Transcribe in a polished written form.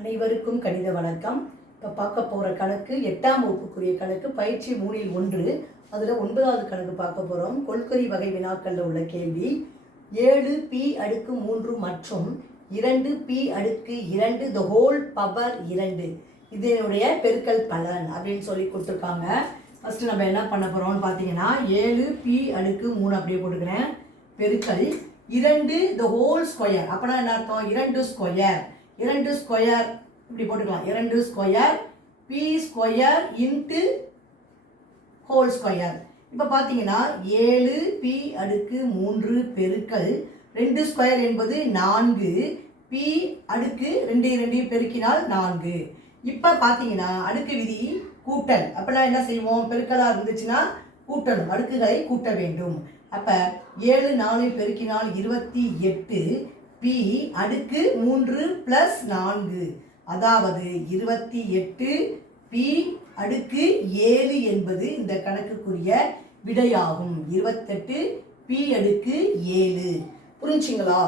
அனைவருக்கும் கணித வணக்கம். இப்போ பார்க்க போகிற கணக்கு 8ஆம் வகுப்புக்குரிய கணக்கு பயிற்சி 3இல் 1. அதில் 9வது கணக்கு பார்க்க போகிறோம். கொள்கறி வகை வினாக்களில் உள்ள கேள்வி 7p⁻3 மற்றும் 2p⁻2 the whole power 2 இதனுடைய பெருக்கல் பலன் அப்படின்னு சொல்லி கொடுத்துருக்காங்க. ஃபஸ்ட்டு நம்ம என்ன பண்ண போகிறோம்னு பார்த்தீங்கன்னா 7p⁻3 அப்படியே போட்டுக்கிறேன் பெருக்கல் 2 the whole square. அப்படின்னா என்ன அர்த்தம்? 2 ஸ்கொயர் இப்படி போட்டுக்கலாம். 2 square p square into whole square. இப்போ பார்த்தீங்கன்னா 7p⁻3 பெருக்கல் 2 ஸ்கொயர் என்பது 4, p⁻2 பெருக்கினால் 4. இப்போ பார்த்தீங்கன்னா அடுக்கு விதி கூட்டல். அப்படின்னா என்ன செய்வோம்? பெருக்கலாக இருந்துச்சுன்னா கூட்டணும், அடுக்குகளை கூட்ட வேண்டும். அப்போ 7 4 பெருக்கினால் 28, p⁻3 + 4, அதாவது 28 p⁻7 என்பது இந்த கணக்குக்குரிய விடையாகும். 28 p⁻7. புரிஞ்சுங்களா?